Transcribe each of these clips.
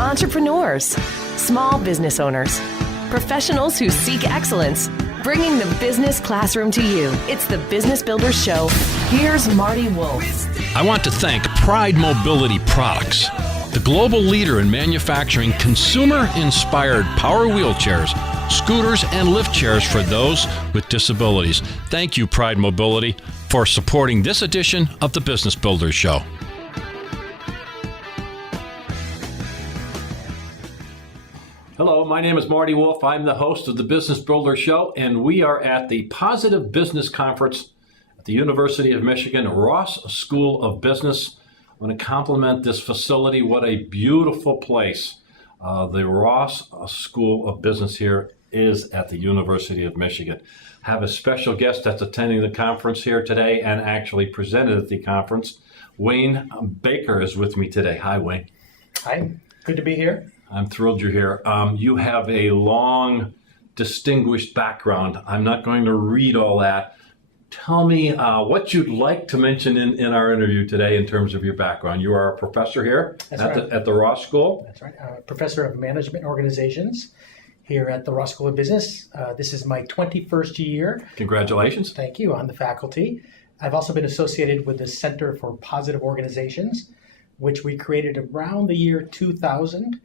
entrepreneurs, small business owners, professionals who seek excellence, bringing the business classroom to you. It's the Business Builders Show. Here's Marty Wolf. I want to thank Pride Mobility Products, the global leader in manufacturing consumer-inspired power wheelchairs, scooters, and lift chairs for those with disabilities. Thank you, Pride Mobility, for supporting this edition of the Business Builders Show. Hello, my name is Marty Wolf. I'm the host of the Business Builder Show, and we are at the Positive Business Conference at the University of Michigan, Ross School of Business. I want to compliment this facility. What a beautiful place. The Ross School of Business here is at the University of Michigan. I have a special guest that's attending the conference here today and actually presented at the conference. Wayne Baker is with me today. Hi, Wayne. Hi, good to be here. I'm thrilled you're here. You have a long, distinguished background. I'm not going to read all that. Tell me what you'd like to mention in our interview today in terms of your background. You are a professor here at the Ross School. That's right. I'm a professor of management organizations here at the Ross School of Business. This is my 21st year. Congratulations. Thank you, on the faculty. I've also been associated with the Center for Positive Organizations, which we created around the year 2000.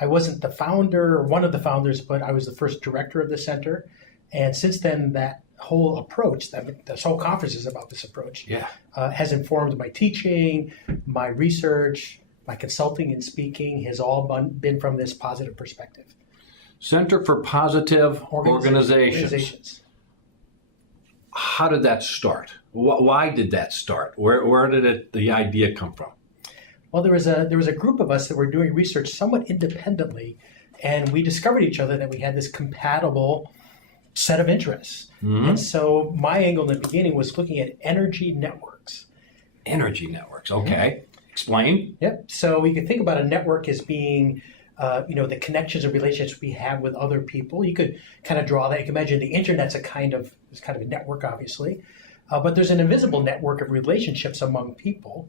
I wasn't the founder or one of the founders, but I was the first director of the center. And since then, that whole approach, this whole conference is about this approach, has informed my teaching, my research, my consulting and speaking has all been from this positive perspective. Center for Positive Organizations. How did that start? Why did that start? Where did the idea come from? Well, there was a group of us that were doing research somewhat independently, and we discovered each other that we had this compatible set of interests. Mm-hmm. And so my angle in the beginning was looking at energy networks. Energy networks, okay. Mm-hmm. Explain. Yep. So you could think about a network as being, the connections and relationships we have with other people. You could kind of draw that. You can imagine the internet's it's kind of a network, obviously, but there's an invisible network of relationships among people.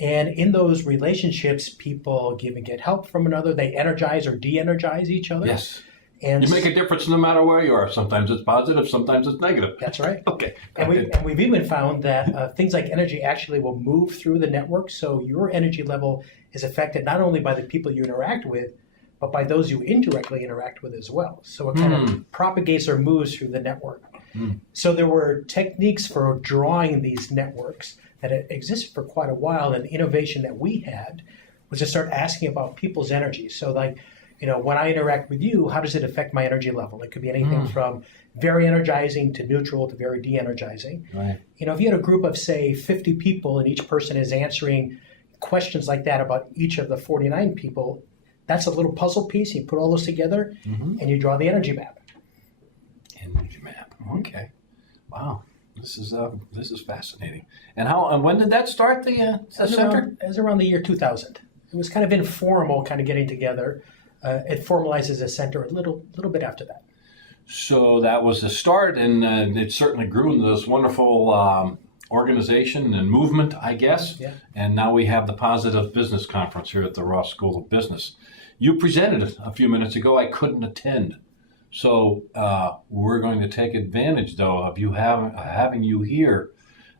And in those relationships, people give and get help from another. They energize or de-energize each other. Yes. And you make a difference no matter where you are. Sometimes it's positive, sometimes it's negative. That's right. Okay. And we've even found that things like energy actually will move through the network. So your energy level is affected not only by the people you interact with, but by those you indirectly interact with as well. So it kind of propagates or moves through the network. So there were techniques for drawing these networks that existed for quite a while, and the innovation that we had was to start asking about people's energy. So when I interact with you, how does it affect my energy level? It could be anything from very energizing to neutral to very de-energizing. Right. If you had a group of, say, 50 people and each person is answering questions like that about each of the 49 people, that's a little puzzle piece. You put all those together and you draw the energy map. Energy map, okay. Wow. This is fascinating. And when did that start, the center? It was around the year 2000. It was kind of informal, kind of getting together. It formalizes a center a little bit after that. So that was the start, and it certainly grew into this wonderful organization and movement, I guess. Yeah. And now we have the Positive Business Conference here at the Ross School of Business. You presented it a few minutes ago. I couldn't attend. So we're going to take advantage, though, of you having you here.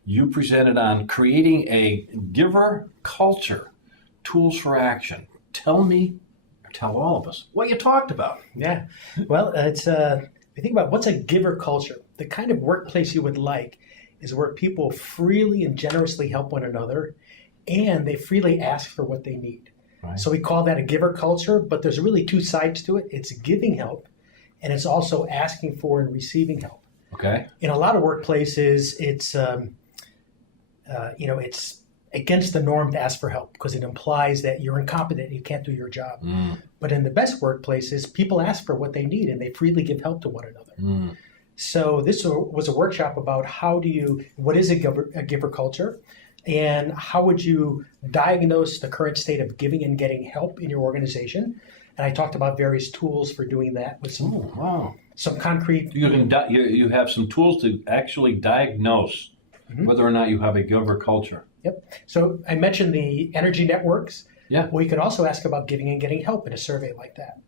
You presented on creating a giver culture, tools for action. Tell all of us what you talked about. Yeah. Well, it's you think about what's a giver culture. The kind of workplace you would like is where people freely and generously help one another, and they freely ask for what they need. Right. So we call that a giver culture, but there's really two sides to it. It's giving help, and it's also asking for and receiving help. Okay. In a lot of workplaces, it's it's against the norm to ask for help because it implies that you're incompetent, you can't do your job. But in the best workplaces, people ask for what they need and they freely give help to one another. So this was a workshop about what is a giver culture, and how would you diagnose the current state of giving and getting help in your organization. And I talked about various tools for doing that with some concrete. You have some tools to actually diagnose whether or not you have a giver culture. Yep. So I mentioned the energy networks. Yeah. Well, you could also ask about giving and getting help in a survey like that.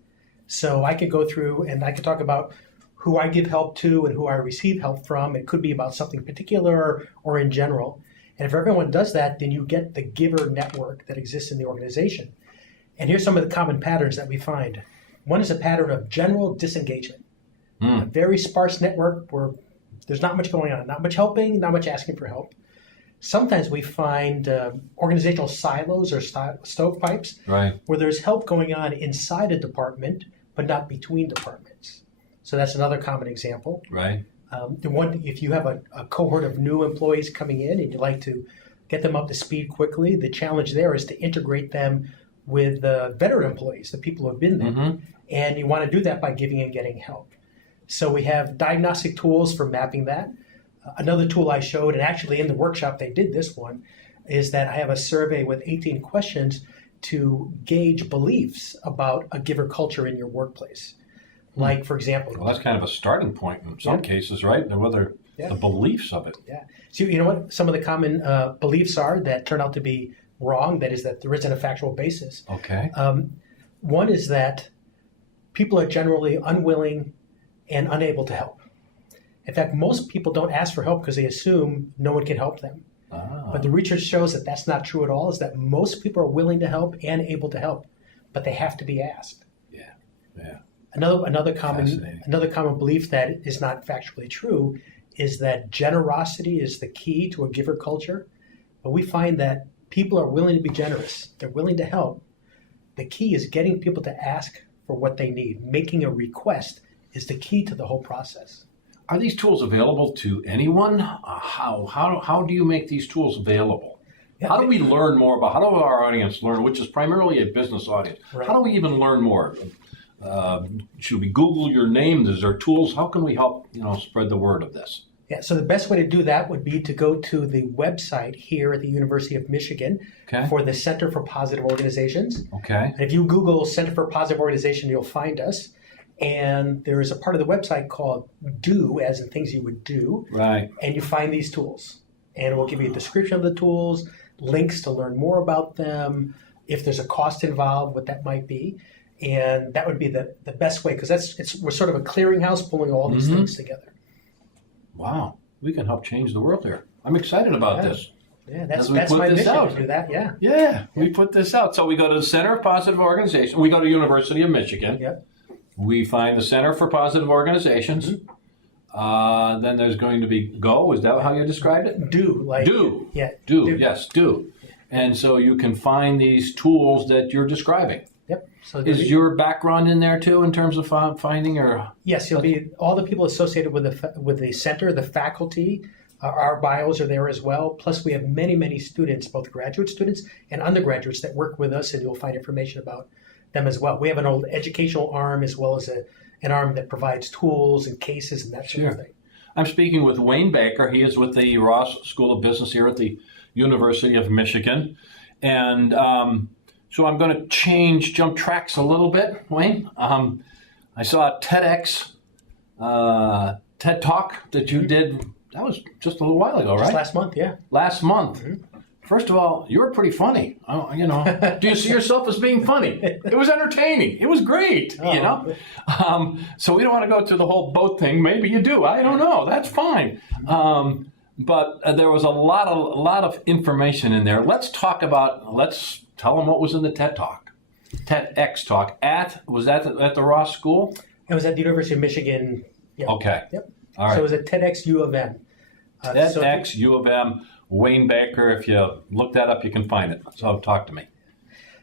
So I could go through and I could talk about who I give help to and who I receive help from. It could be about something particular or in general. And if everyone does that, then you get the giver network that exists in the organization. And here's some of the common patterns that we find. One is a pattern of general disengagement. A very sparse network where there's not much going on, not much helping, not much asking for help. Sometimes we find organizational silos or stovepipes where there's help going on inside a department, but not between departments. So that's another common example. Right. If you have a cohort of new employees coming in and you'd like to get them up to speed quickly, the challenge there is to integrate them with veteran employees, the people who have been there. And you want to do that by giving and getting help. So we have diagnostic tools for mapping that. Another tool I showed, and actually in the workshop they did this one, is that I have a survey with 18 questions to gauge beliefs about a giver culture in your workplace. Like, for example... Well, that's kind of a starting point in some cases, right? And whether the beliefs of it. Yeah. So you know what some of the common beliefs are that turn out to be wrong, that is that there isn't a factual basis. Okay. One is that people are generally unwilling and unable to help. In fact, most people don't ask for help because they assume no one can help them. But the research shows that that's not true at all, is that most people are willing to help and able to help, but they have to be asked. Yeah. Another common belief that is not factually true is that generosity is the key to a giver culture. But we find that people are willing to be generous. They're willing to help. The key is getting people to ask for what they need. Making a request is the key to the whole process. Are these tools available to anyone? How do you make these tools available? How do we learn more about, how do our audience learn, which is primarily a business audience? Right. How do we even learn more? Should we Google your name? Is there tools? How can we help, spread the word of this? Yeah, so the best way to do that would be to go to the website here at the University of Michigan for the Center for Positive Organizations. Okay. And if you Google Center for Positive Organization, you'll find us. And there is a part of the website called Do, as in things you would do. Right. And you find these tools. And it will give you a description of the tools, links to learn more about them, if there's a cost involved, what that might be. And that would be the best way, because we're sort of a clearinghouse pulling all these things together. Wow. We can help change the world here. I'm excited about this. Yeah, that's my mission to do that, Yeah, we put this out. So we go to the Center of Positive Organization. We go to University of Michigan. Yep. We find the Center for Positive Organizations. Then there's going to be Go. Is that how you described it? Do. Yeah. Do. Yes, Do. And so you can find these tools that you're describing. Yep. So is your background in there too in terms of finding or? Yes, you'll be all the people associated with the center, the faculty. Our bios are there as well. Plus, we have many students, both graduate students and undergraduates, that work with us, and you'll find information about them as well. We have an old educational arm as well as an arm that provides tools and cases and that sort of thing. I'm speaking with Wayne Baker. He is with the Ross School of Business here at the University of Michigan, and so I'm going to jump tracks a little bit, Wayne. I saw a TEDx, TED Talk that you did. That was just a little while ago, right? Just last month, yeah. Last month. First of all, you were pretty funny. Do you see yourself as being funny? It was entertaining. It was great, So we don't want to go through the whole boat thing. Maybe you do. I don't know. That's fine. But there was a lot of information in there. Let's tell them what was in the TED Talk. TEDx Talk. Was that at the Ross School? It was at the University of Michigan. Yeah. Okay. Yep. All right. So it was at TEDx U of M. TEDx U of M. Wayne Baker. If you look that up, you can find it. So talk to me.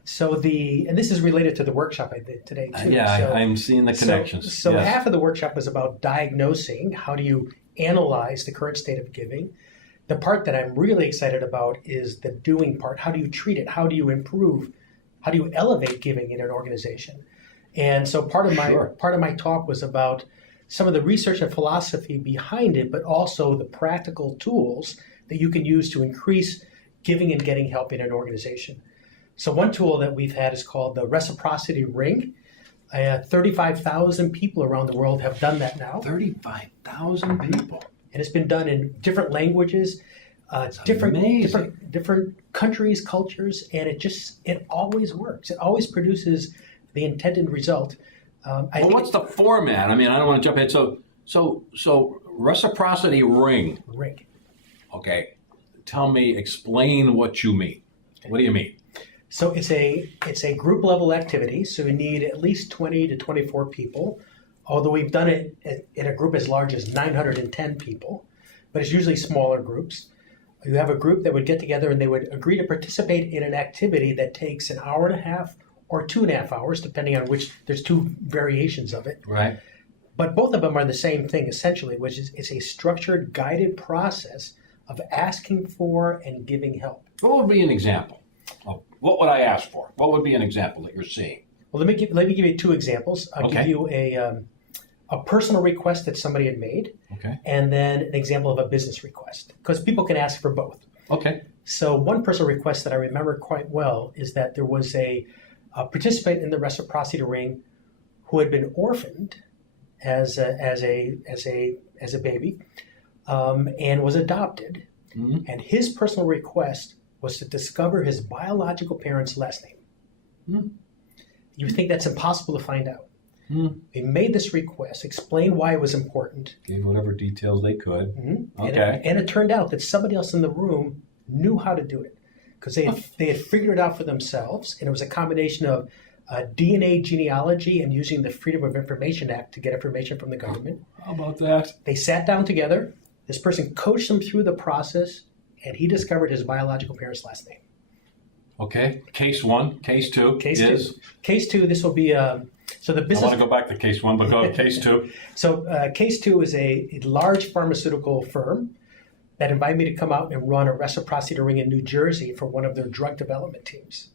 So and this is related to the workshop I did today too. I'm seeing the connections. So half of the workshop was about diagnosing. How do you analyze the current state of giving? The part that I'm really excited about is the doing part. How do you treat it? How do you improve? How do you elevate giving in an organization? And so part of my talk was about some of the research and philosophy behind it, but also the practical tools that you can use to increase giving and getting help in an organization. So one tool that we've had is called the Reciprocity Ring. 35,000 people around the world have done that now. 35,000 people. And it's been done in different languages. different countries, cultures, and it always works. It always produces the intended result. What's the format? I mean, I don't want to jump in. So Reciprocity Ring. Ring. Okay, explain what you mean. What do you mean? So it's a group level activity. So we need at least 20 to 24 people. Although we've done it in a group as large as 910 people, but it's usually smaller groups. You have a group that would get together and they would agree to participate in an activity that takes an hour and a half or 2.5 hours, depending on which. There's two variations of it. Right. But both of them are the same thing essentially, which is it's a structured, guided process of asking for and giving help. What would be an example? What would I ask for? What would be an example that you're seeing? Well, let me give you two examples. I'll give you a personal request that somebody had made, and then an example of a business request, because people can ask for both. Okay. So one personal request that I remember quite well is that there was a participant in the Reciprocity Ring who had been orphaned as a baby and was adopted, and his personal request was to discover his biological parents' last name. You think that's impossible to find out. They made this request, explained why it was important. Gave whatever details they could. Okay. And it turned out that somebody else in the room knew how to do it because they had figured it out for themselves. And it was a combination of DNA genealogy and using the Freedom of Information Act to get information from the government. How about that? They sat down together. This person coached them through the process, and he discovered his biological parents' last name. Okay. Case one. Case two. Case two, this will be... So the business. I want to go back to case one, but go to case two. So case two is a large pharmaceutical firm that invited me to come out and run a Reciprocity Ring in New Jersey for one of their drug development teams.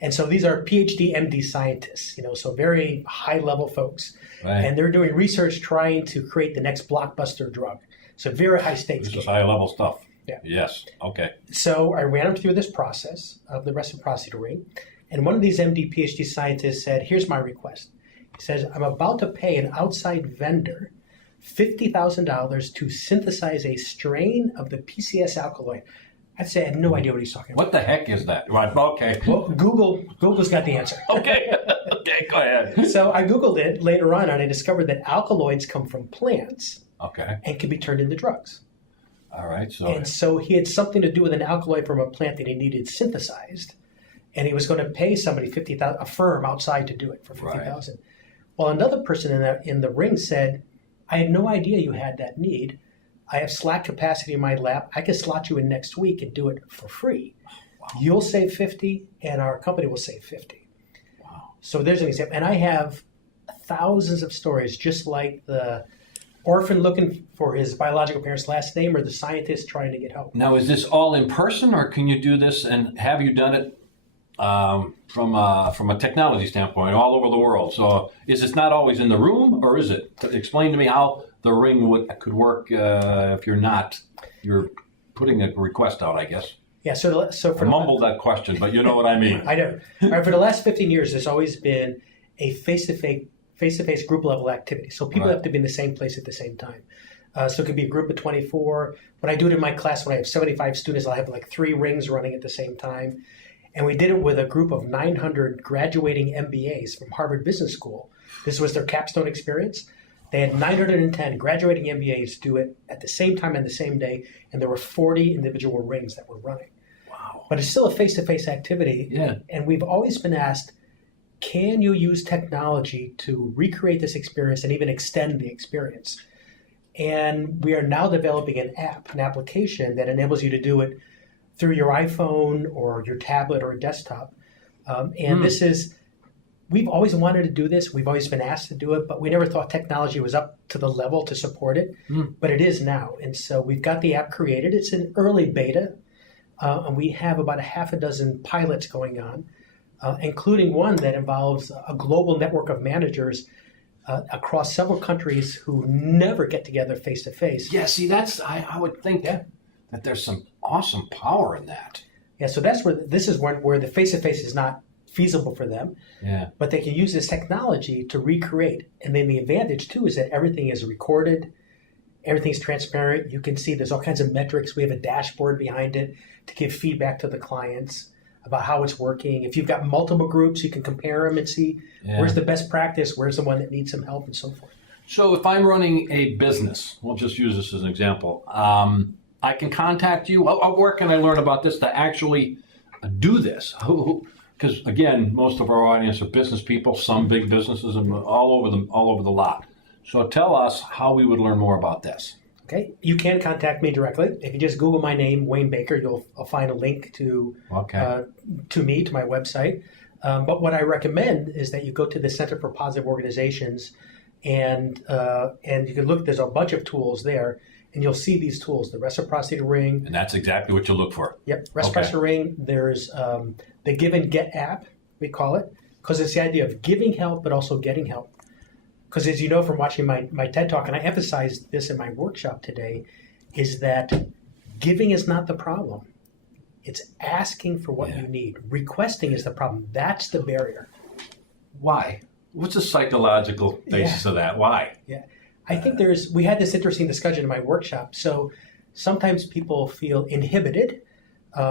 And so these are PhD, MD scientists, so very high-level folks. Right. And they're doing research trying to create the next blockbuster drug. So very high-stakes. This is high-level stuff. Yeah. Yes. Okay. So I ran them through this process of the Reciprocity Ring. And one of these MD, PhD scientists said, here's my request. He says, I'm about to pay an outside vendor $50,000 to synthesize a strain of the PCS alkaloid. I'd say I had no idea what he's talking about. What the heck is that? Right. Okay. Well, Google's got the answer. Okay. Go ahead. So I Googled it later on, and I discovered that alkaloids come from plants and can be turned into drugs. All right. And so he had something to do with an alkaloid from a plant that he needed synthesized. And he was going to pay somebody $50,000, a firm outside, to do it for $50,000. Right. Well, another person in the ring said, "I had no idea you had that need. I have slack capacity in my lab. I can slot you in next week and do it for free. Wow. You'll save $50, and our company will save $50." Wow! So there's an example, and I have thousands of stories, just like the orphan looking for his biological parents' last name, or the scientist trying to get help. Now, is this all in person, or can you do this? And have you done it? From a technology standpoint, all over the world. So, is it not always in the room, or is it? Explain to me how the ring could work if you're putting a request out, I guess. Yeah. So I mumbled that question, but you know what I mean. I know. All right, for the last 15 years, there's always been a face-to-face group level activity. So people have to be in the same place at the same time. So it could be a group of 24. When I do it in my class, when I have 75 students, I'll have like 3 rings running at the same time. And we did it with a group of 900 graduating MBAs from Harvard Business School. This was their capstone experience. They had 910 graduating MBAs do it at the same time and the same day, and there were 40 individual rings that were running. Wow. But it's still a face-to-face activity. Yeah. And we've always been asked, can you use technology to recreate this experience and even extend the experience? And we are now developing an application that enables you to do it through your iPhone or your tablet or a desktop. This is, we've always wanted to do this. We've always been asked to do it, but we never thought technology was up to the level to support it. But it is now. And so we've got the app created. It's in early beta. And we have about a half a dozen pilots going on, including one that involves a global network of managers across several countries who never get together face to face. Yeah, see, I would think that there's some awesome power in that. Yeah, so that's where where the face-to-face is not feasible for them. Yeah. But they can use this technology to recreate. And then the advantage, too, is that everything is recorded Everything's transparent. You can see there's all kinds of metrics. We have a dashboard behind it to give feedback to the clients about how it's working. If you've got multiple groups, you can compare them and see where's the best practice, where's the one that needs some help, and so forth. So if I'm running a business, we'll just use this as an example, I can contact you. Where can I learn about this to actually do this? Because again, most of our audience are business people, some big businesses, and all over the lot. So tell us how we would learn more about this. Okay, you can contact me directly. If you just Google my name, Wayne Baker, you'll find a link to me, to my website. But what I recommend is that you go to the Center for Positive Organizations, and you can look. There's a bunch of tools there, and you'll see these tools: the Reciprocity Ring. And that's exactly what you look for. Yep, Reciprocity Ring. There's the Give and Get app, we call it, because it's the idea of giving help but also getting help. Because as you know from watching my TED Talk, and I emphasized this in my workshop today, is that giving is not the problem. It's asking for what you need. Requesting is the problem. That's the barrier. Why? What's the psychological basis of that? Why? Yeah. I think we had this interesting discussion in my workshop. So sometimes people feel inhibited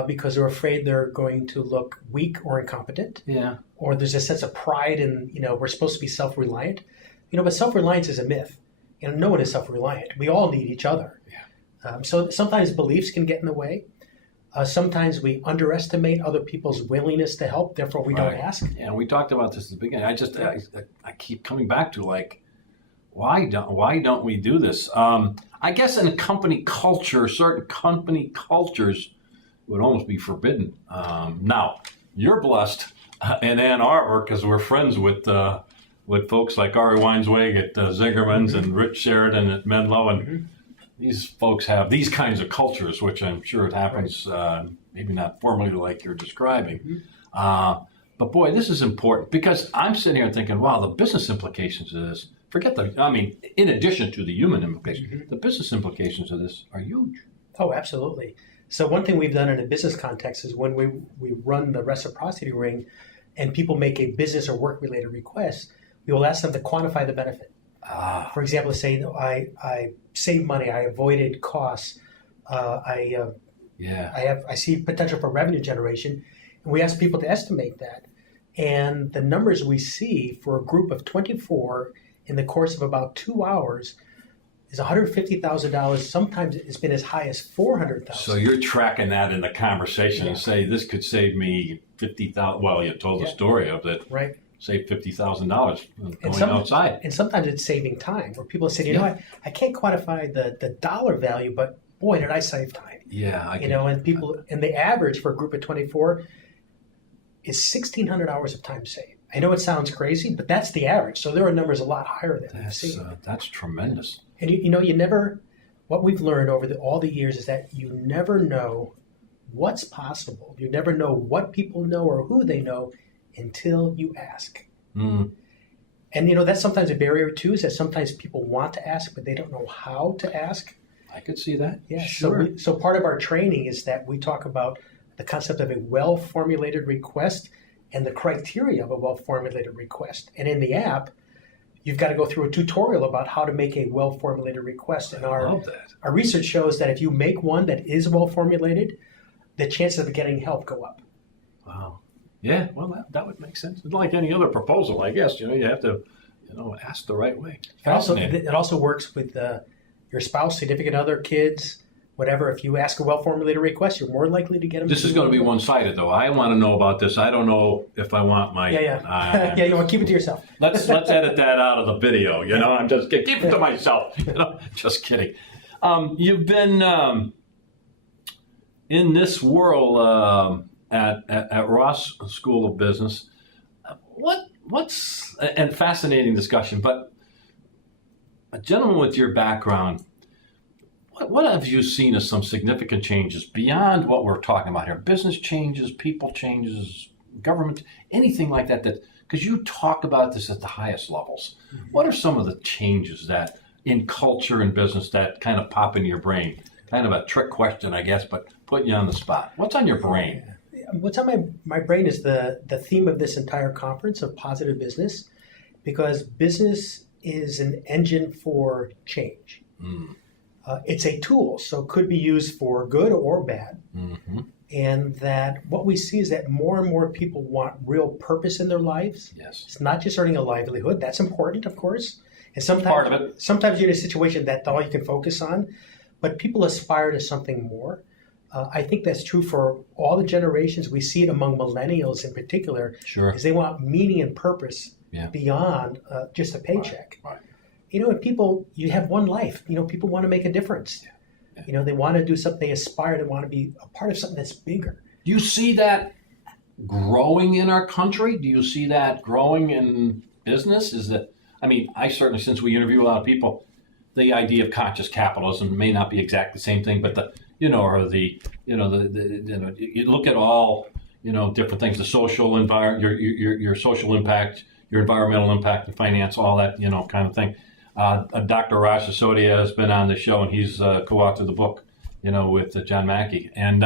because they're afraid they're going to look weak or incompetent. Yeah. Or there's a sense of pride in, we're supposed to be self-reliant. But self-reliance is a myth. No one is self-reliant. We all need each other. Yeah. So sometimes beliefs can get in the way. Sometimes we underestimate other people's willingness to help, therefore we don't ask. And we talked about this at the beginning. I keep coming back to why don't we do this? I guess in a company culture, certain company cultures would almost be forbidden. Now, you're blessed in Ann Arbor because we're friends with folks like Ari Weinsweg at Zingerman's and Rich Sheridan at Menlo, and these folks have these kinds of cultures, which I'm sure it happens, maybe not formally like you're describing. But boy, this is important because I'm sitting here thinking, wow, the business implications of this, in addition to the human implications, the business implications of this are huge. Oh, absolutely. So one thing we've done in a business context is when we run the Reciprocity Ring and people make a business or work-related request, we will ask them to quantify the benefit. For example, say, I saved money, I avoided costs, I see potential for revenue generation, and we ask people to estimate that. And the numbers we see for a group of 24 in the course of about 2 hours is $150,000. Sometimes it's been as high as $400,000. So you're tracking that in the conversation and say, this could save me $50,000. Well, you told the story of it. Right. Save $50,000 going outside. And sometimes it's saving time, where people say, I can't quantify the dollar value, but boy, did I save time. Yeah. And the average for a group of 24 is 1,600 hours of time saved. I know it sounds crazy, but that's the average. So there are numbers a lot higher than we've seen. That's tremendous. And what we've learned over all the years is that you never know what's possible. You never know what people know or who they know until you ask. And that's sometimes a barrier too, is that sometimes people want to ask, but they don't know how to ask. I could see that. Yeah, sure. So part of our training is that we talk about the concept of a well-formulated request and the criteria of a well-formulated request. And in the app, you've got to go through a tutorial about how to make a well-formulated request. And love that. Our research shows that if you make one that is well-formulated, the chances of getting help go up. Wow. Yeah, well, that would make sense. It's like any other proposal, I guess. You have to, ask the right way. It also works with your spouse, significant other, kids, whatever. If you ask a well-formulated request, you're more likely to get them. This is going to be one-sided, though. I want to know about this. I don't know if I want my... Yeah, you want to keep it to yourself. Let's edit that out of the video. I'm just keep it to myself. Just kidding. You've been in this world at Ross School of Business. What's and fascinating discussion, but a gentleman with your background, what have you seen as some significant changes beyond what we're talking about here? Business changes, people changes, government, anything like that, because you talk about this at the highest levels. What are some of the changes that in culture and business that kind of pop into your brain? Kind of a trick question, I guess, but putting you on the spot. What's on your brain? What's on my brain is the theme of this entire conference of positive business, because business is an engine for change. It's a tool, so it could be used for good or bad. Mm-hmm. And that what we see is that more and more people want real purpose in their lives. Yes. It's not just earning a livelihood. That's important, of course. And Part of it. sometimes you're in a situation that's all you can focus on. But people aspire to something more. I think that's true for all the generations. We see it among millennials in particular. Sure. Is they want meaning and purpose beyond just a paycheck. Right. And people, you have one life. People want to make a difference. Yeah. They want to do something. They aspire. They want to be a part of something that's bigger. Do you see that growing in our country? Do you see that growing in business? I certainly, since we interview a lot of people, the idea of conscious capitalism may not be exactly the same thing, but you look at all, different things, the social environment, your social impact, your environmental impact, the finance, all that, kind of thing. Dr. Raj Sisodia has been on the show, and he's co-authored the book, with John Mackey. And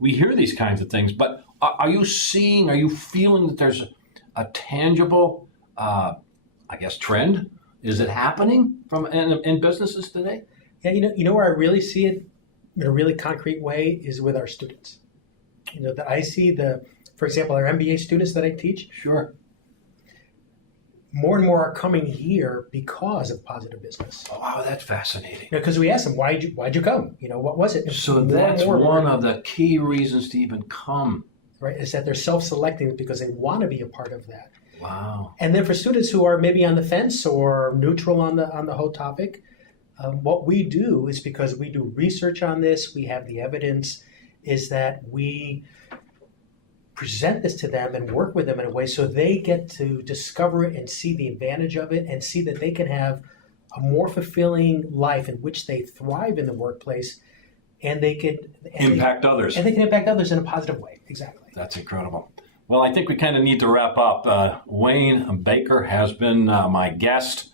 we hear these kinds of things, but are you feeling that there's a tangible, trend? Is it happening in businesses today? Yeah, where I really see it in a really concrete way is with our students. That I see for example, our MBA students that I teach. Sure. More and more are coming here because of positive business. Oh, wow, that's fascinating. Because we asked them, why'd you come? What was it? So that's one of the key reasons to even come. Right, is that they're self-selecting because they want to be a part of that. Wow. And then for students who are maybe on the fence or neutral on the whole topic, what we do is, because we do research on this, we have the evidence, is that we present this to them and work with them in a way so they get to discover it and see the advantage of it and see that they can have a more fulfilling life in which they thrive in the workplace, and they can impact others. And they can impact others in a positive way. Exactly. That's incredible. Well, I think we kind of need to wrap up. Wayne Baker has been my guest.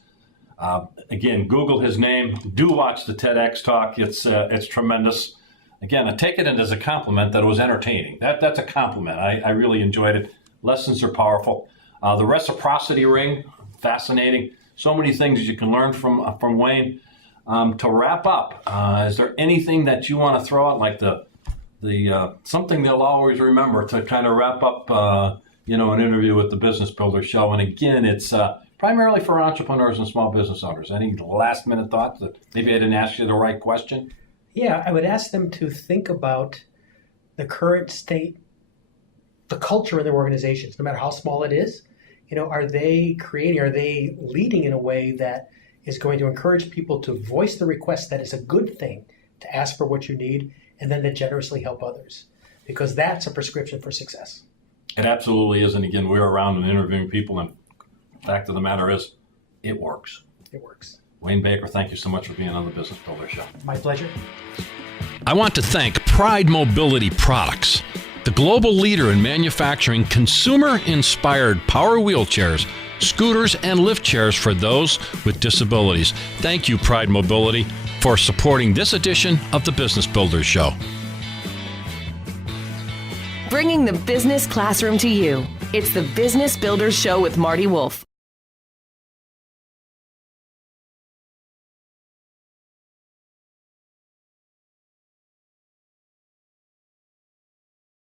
Again, Google his name. Do watch the TEDx talk. It's tremendous. Again, I take it as a compliment that it was entertaining. That's a compliment. I really enjoyed it. Lessons are powerful. The Reciprocity Ring, fascinating. So many things you can learn from Wayne. To wrap up, is there anything that you want to throw out, like the something they'll always remember to kind of wrap up, an interview with the Business Builder Show? And again, it's primarily for entrepreneurs and small business owners. Any last minute thoughts that maybe I didn't ask you the right question? Yeah, I would ask them to think about the current state, the culture in their organizations, no matter how small it is. Are they leading in a way that is going to encourage people to voice the request that it's a good thing to ask for what you need, and then to generously help others? Because that's a prescription for success. It absolutely is. And again, we're around and interviewing people, and the fact of the matter is, it works. It works. Wayne Baker, thank you so much for being on the Business Builder Show. My pleasure. I want to thank Pride Mobility Products, the global leader in manufacturing consumer-inspired power wheelchairs, scooters, and lift chairs for those with disabilities. Thank you, Pride Mobility, for supporting this edition of the Business Builders Show. Bringing the business classroom to you. It's the Business Builders Show with Marty Wolf.